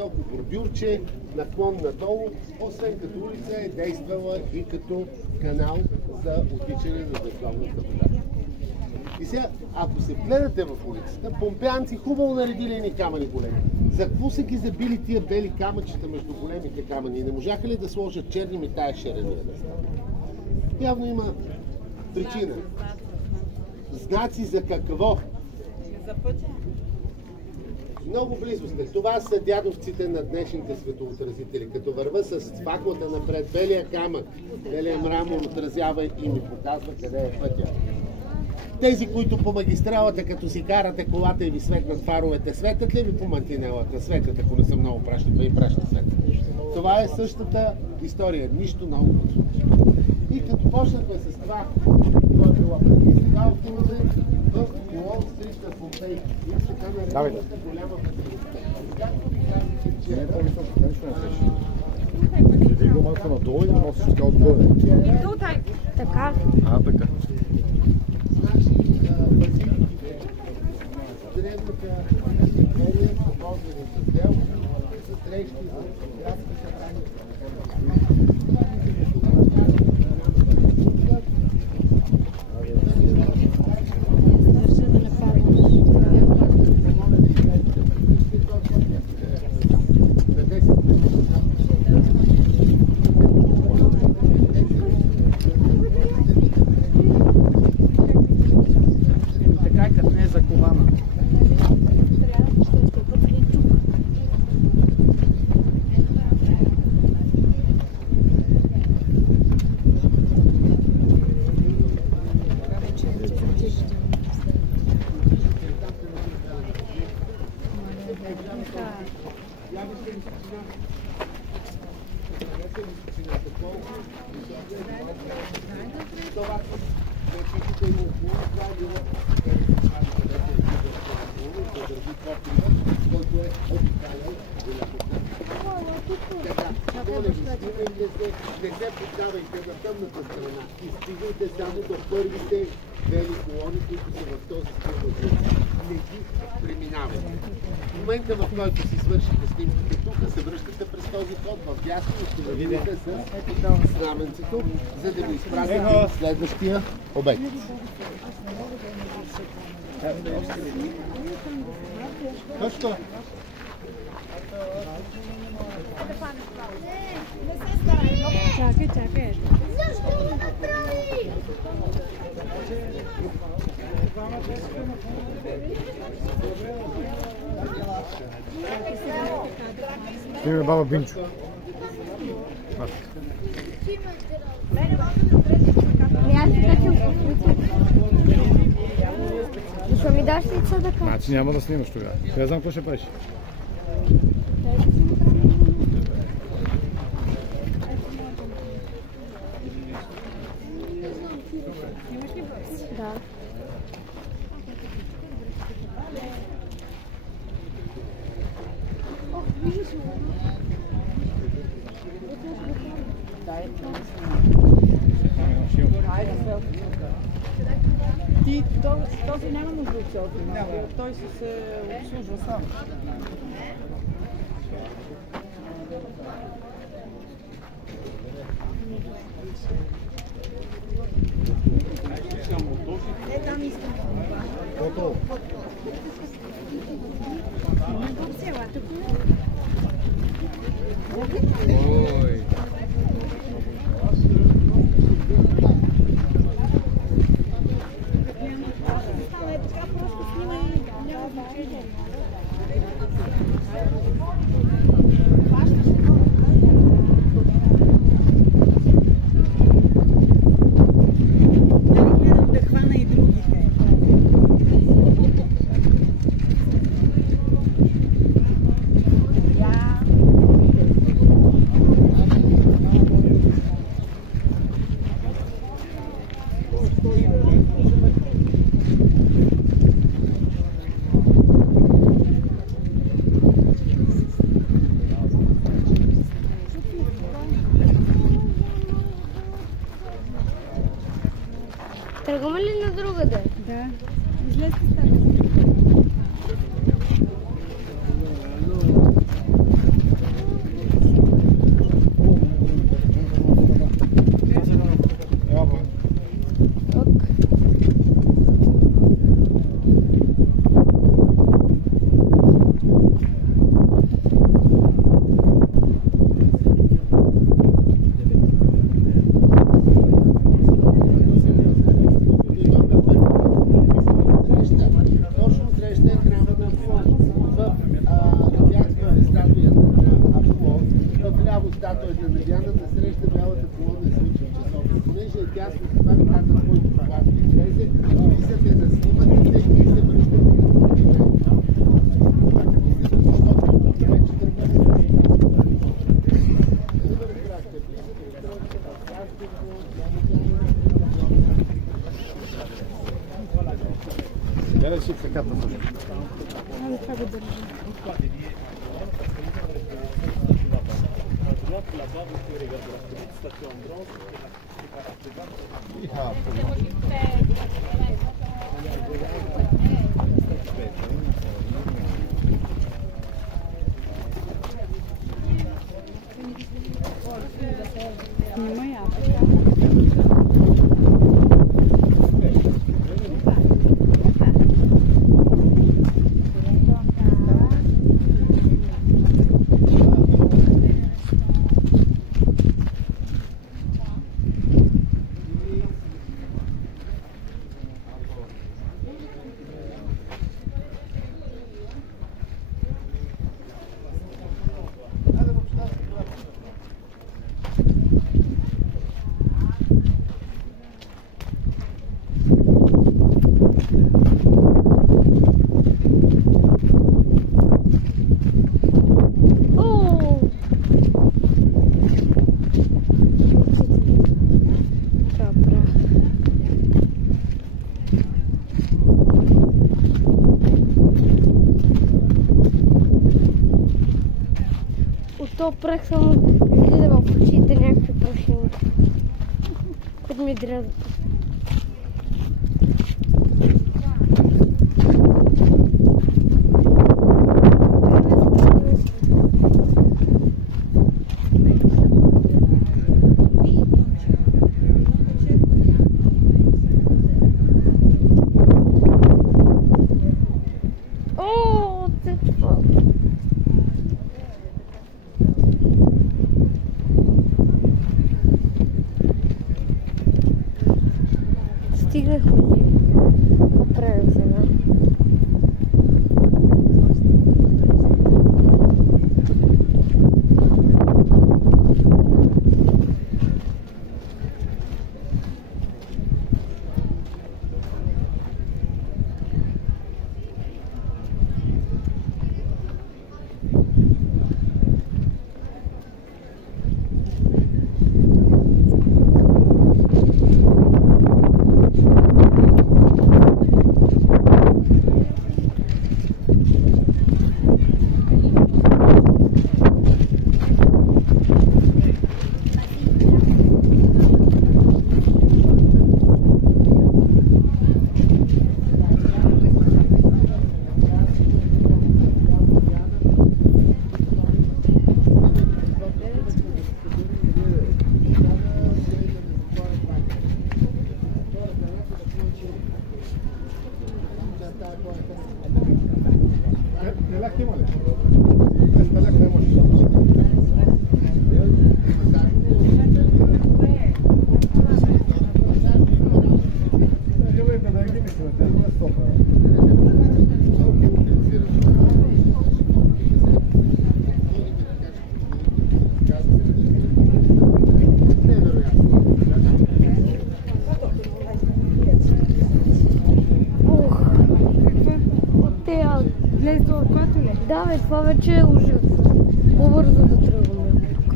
жестоко бордюрче, наклон надолу, освен като улица е действала и като канал за отичане на дъждовната вода. И сега, ако се вгледате в улицата, помпеанци хубаво наредили едни камъни големи. За какво са ги забили тия бели камъчета между големите камъни? Не можаха ли да сложат черни ми тая шарения да става? Явно има причина. Знаци за какво? За пътя. Много близо сте. Това са дядовците на днешните светоотразители. Като върва с факлата напред, белия камък, белия мрамор отразява и ми показва къде е пътя. Тези, които по магистралата, като си карате колата и ви светнат фаровете, светят ли ви по мантинелата? Светят, ако не са много пращат, да ви пращат светят. Това е същата история. Нищо много не. И като почнахме с това, това е била преди, сега отиваме в Уолл Стрит на Помпей. И така наречената голяма пътя. Не е по-високо, нищо не беше. Ще го малко надолу и да носиш така отгоре. И тутай. Така. Така. Значи, древната империя са ползвани с дел, с срещи, с градски събрания. Не се поддавайте на тъмната страна и стигайте само до първите бели колони, които са в този стил. Не ги преминавайте. В момента, в който си свършите снимките тук, се връщате през този ход в дясно и ще видите с знаменцето, за да ви изпратите на следващия обект. Точно. Чакай, чакай. Защо го направи? Снимай баба Бинчо. Защо ми даш лица да кажа? Значи няма да снимаш тогава. Не знам какво ще правиш. Да. Ти, този няма нужда от селфи. Той се обслужва сам. Там искам. Фото. Ой. Тръгваме ли на другаде? Да. Излезте сега. на медианата среща бялата колона и случва часовник. Понеже е тясно, това ви казвам, който когато излезе, искате да снимате и се връщате. Гледай си краката също. Това го държа. Снимай, То прах само влиза в очите някакви прашинки, които ми дрязат. Стигнахме ли? Оправям сега. Да, бе, това вече е ужас. По-бързо да тръгваме тук.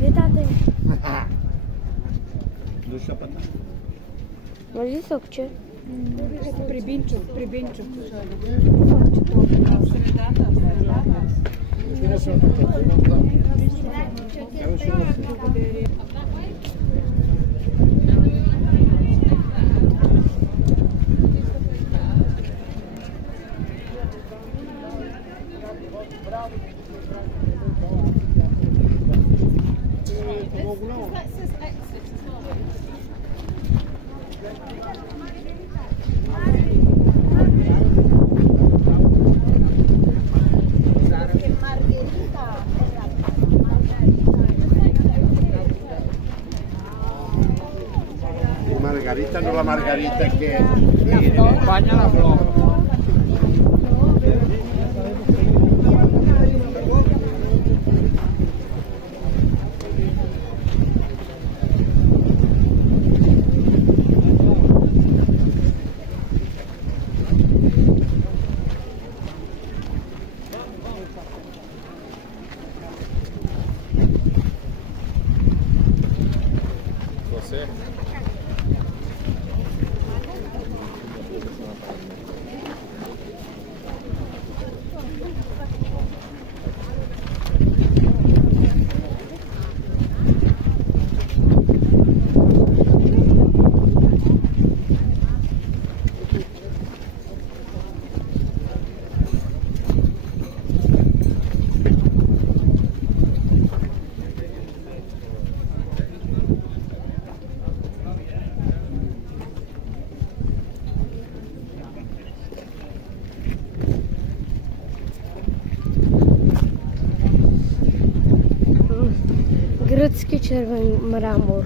Детате. Душа пъта. Може ли сокче? Прибинчо. margarita, no la margarita que... Acompaña la flor. Você? Гръцки червен мрамор.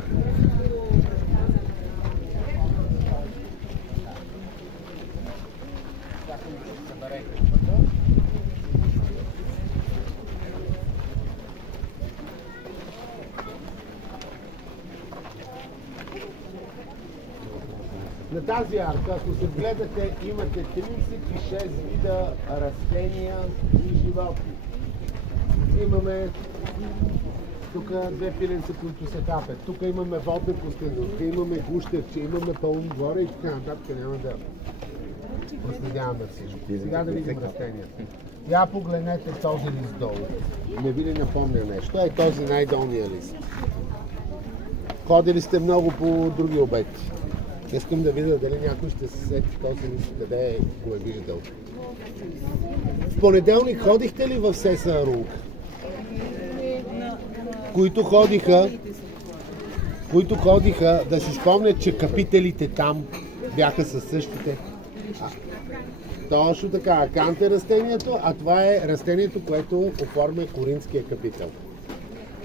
На тази арка, ако се гледате, имате 36 вида растения и животни. Имаме тук две пиленца, които се капят. Тук имаме водна пустинка, имаме гущерче, имаме пълно горе и така нататък. Няма да проследяваме всичко. Сега да видим растенията. Я погледнете този лист долу. Не ви ли напомня нещо? Е този най-долния лист. Ходили сте много по други обекти. Искам да видя дали някой ще се сети този лист, къде го е виждал. В понеделник ходихте ли в Сеса Арунка? Които ходиха да си спомнят, че капителите там бяха със същите. Точно така, акант е растението, а това е растението, което оформя коринтския капител.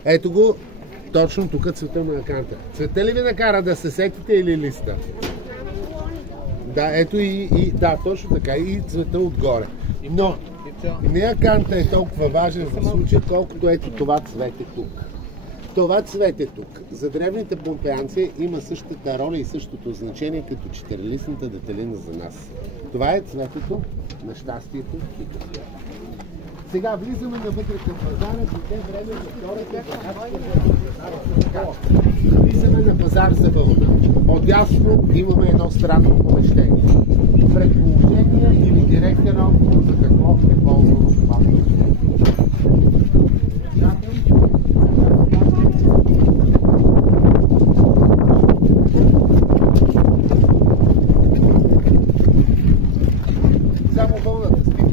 Ето го, точно тук цвета на аканта. Цвета ли ви накара да се сетите или листа? Да, ето да, точно така, и цвета отгоре. Но не аканта е толкова важен в случая, колкото ето това цвете тук. Това цвете тук за древните помпеянци има същата роля и същото значение като четирилистната детелина за нас. Това е цветето на щастието и късмета. Сега влизаме навътре към пазара, дойде време за втората пазар. Влизаме на пазар за вълна. Отдясно имаме едно странно помещение. Предположение или директен отговор за какво е ползвано това помещение. Само вълната стига.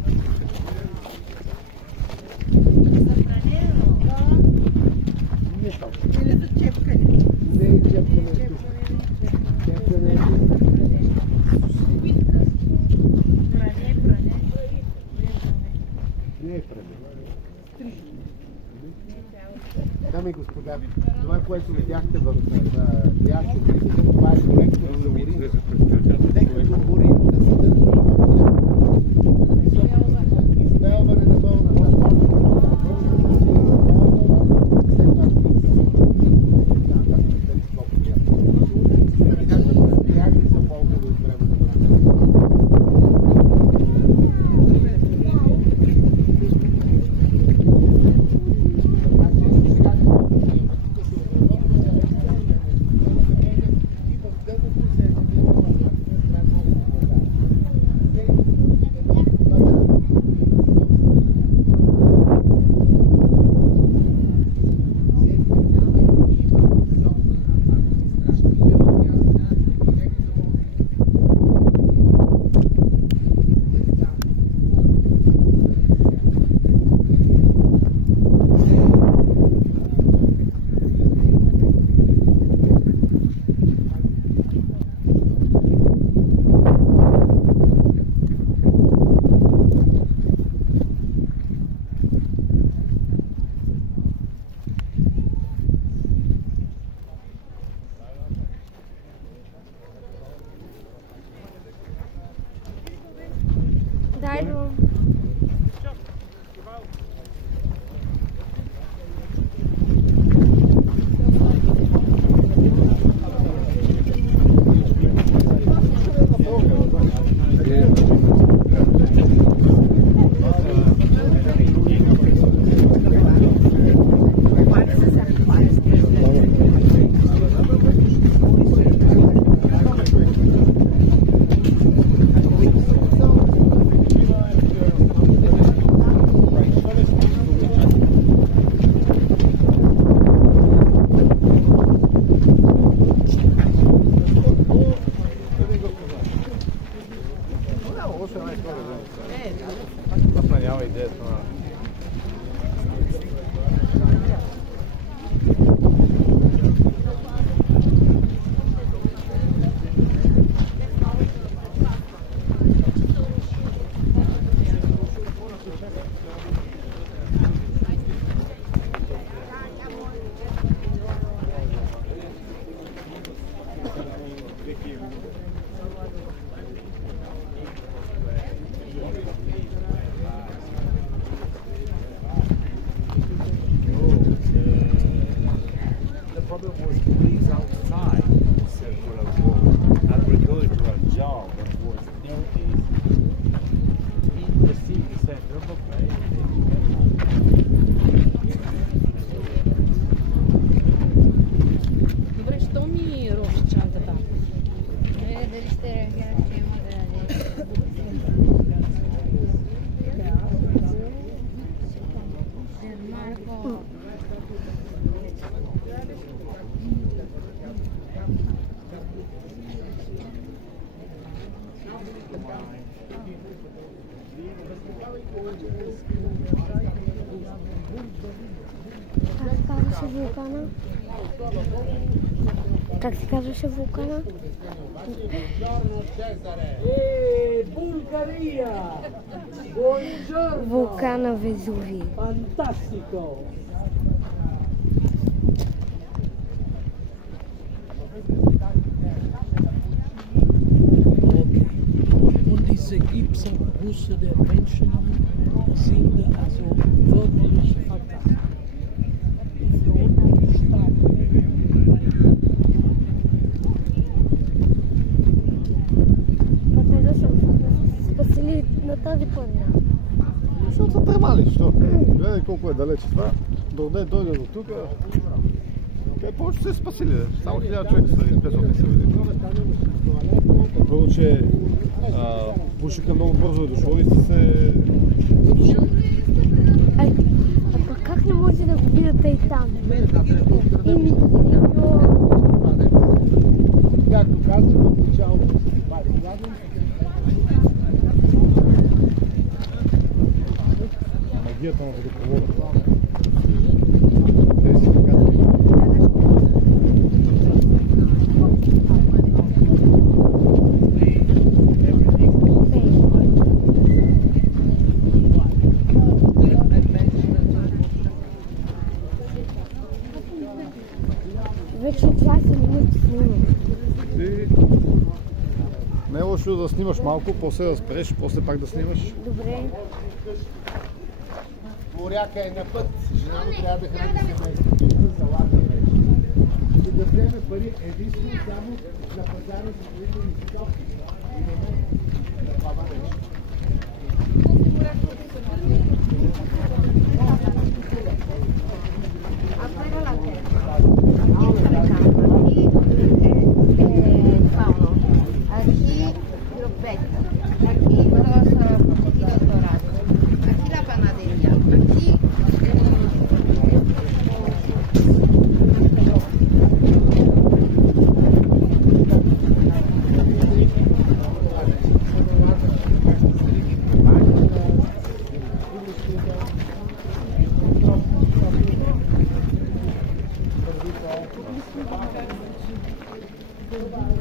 Нищо. Или за чепкане? Не е чепкане. Чепкане е тук. Не е пране. Дами и господа, това, което видяхте в ящите, това е колектор за урин. Тъй като урин съдържа избелване на вълната. problem was police outside Circular Walk. Agricultural job that was noticed in the city center of Bay. Добре, що ми ровиш чантата? Дали ще реагира, че има да Марко. Как се казваше вулкана? Bulgaria! Buongiorno! Вулкана Везувий. Fantastico! Okay. Und diese Gipsabbusse der Menschen sind also wirklich fantastisch. Спасили на тази планина. Защото са тремали, що? Гледай колко е далече това. Дойде до тук. Те повече се спасили. Само 1000 човека са и 500 са видели. Първо, че пушика много бързо е дошло и са се задушили. А пък как не може да го видите и там? Както казах в началото, се пари гладно. Магията на водопровода. Те си така. Вече 20 минути снимам. Не е лошо да снимаш малко, после да спреш, после пак да снимаш. Добре. Моряка е на път. Жена му трябва да храни семейството. Залага вече. И да вземе пари единствено само на пазара за строителни стоки. И да не на това нещо. Добре.